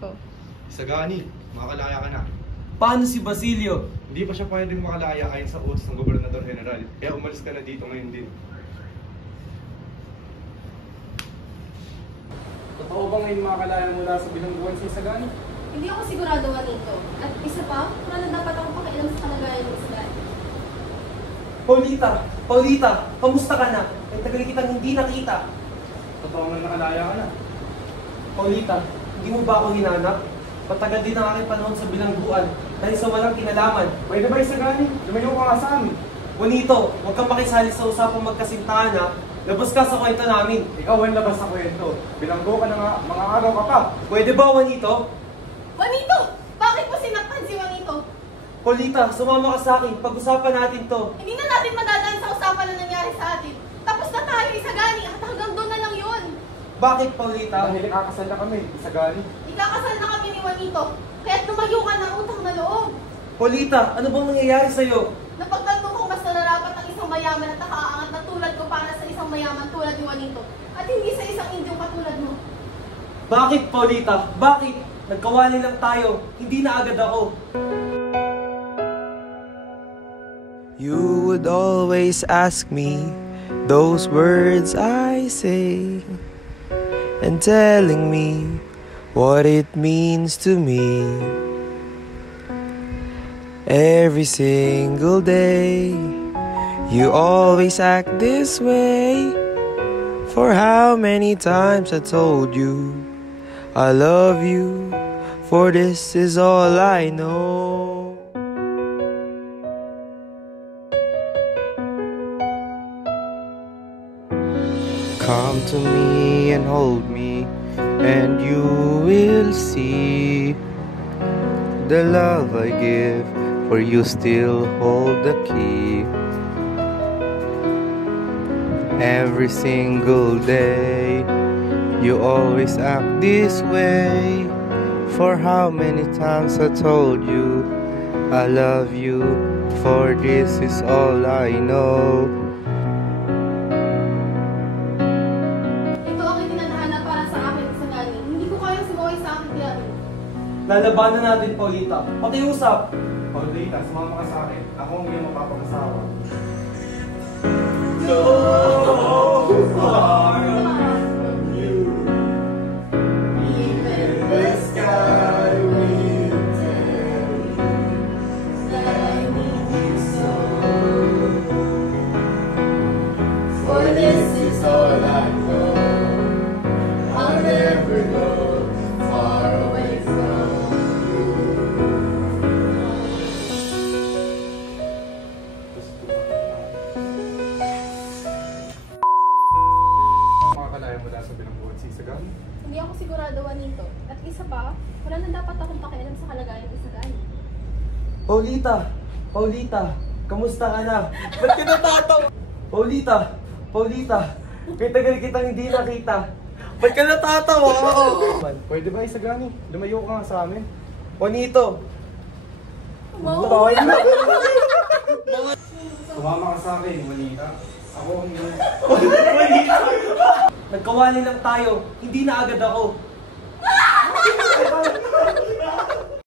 ko. Isagani, makakalaya ka na. Paano si Basilio? Hindi pa siya pwedeng makalaya ayon sa utos ng Gobernador General. Kaya umalis ka na dito ngayon din. Totoo ba ngayon makakalaya mula sa bilangguan si Isagani? Hindi ako sigurado, Juanito. At isa pa, wala na dapat akong pakialam sa kalagayan ng Isagani. Paulita, kamusta ka na? Ay tagal kitang hindi nakita. Totoo nga nakalaya ka na. Paulita, hindi mo ba ako hinanap? Matagal din ang aking panahon sa bilangguan dahil sa walang kinalaman. Pwede ba Isagani? Lumayo ka nga sa amin. Juanito, huwag kang makisali sa usapang magkasintahan ha. Labas ka sa kwento namin. Ikaw ang labas sa kwento. Bilanggo ka na nga, mga araw ka pa. Pwede ba, Juanito? Juanito! Bakit mo sinaktan si Juanito? Paulita, sumama ka sa akin. Pag-usapan natin to. Hindi na natin madadaan sa usapan na nangyari sa atin. Tapos na tayo, Isagani, at hanggang doon na lang yun. Bakit, Paulita? Dahil ikakasal na kami, Isagani. Ikakasal na kami ni Juanito, kaya't lumayo ka ng utang na loob. Paulita, ano bang nangyayari sa'yo? Napagtanto kong mas nararapat ang isang mayaman at nakaaangat na tulad ko para sa isang mayaman tulad ni Juanito, at hindi sa isang Indyong katulad mo. Bakit, Paulita? Bakit? Nagkawali lang tayo. Hindi na agad ako. You would always ask me those words I say, and telling me what it means to me. Every single day, you always act this way. For how many times I told you I love you, for this is all I know. Come to me and hold me, and you will see the love I give, for you still hold the key. Every single day, you always act this way. For how many times I told you I love you, for this is all I know. Lalabanan natin, Paulita. Pakiusap. Paulita, sumama ka sa akin. Ako ang iyong mapapag-asawa. So far from you, even the sky will tell you that I need you so. For this is all I know. I'll never go far away from you. Makakalaya mula sa bilangguan si Isagani? Hindi ako sigurado, Juanito. At isa pa, wala na dapat akong pakialam sa kalagayan ng Isagani. Paulita, kamusta ka na? Ba't ka natatawa? Paulita, kaya tagal kitang hindi nakita. Ba't ka natatawa? Pwede ba Isagani? Lumayo ka nga sa amin. Juanito, Sumama ka sa akin, Juanita. Ako ang iyong... nagkawali lang tayo. Hindi na agad ako.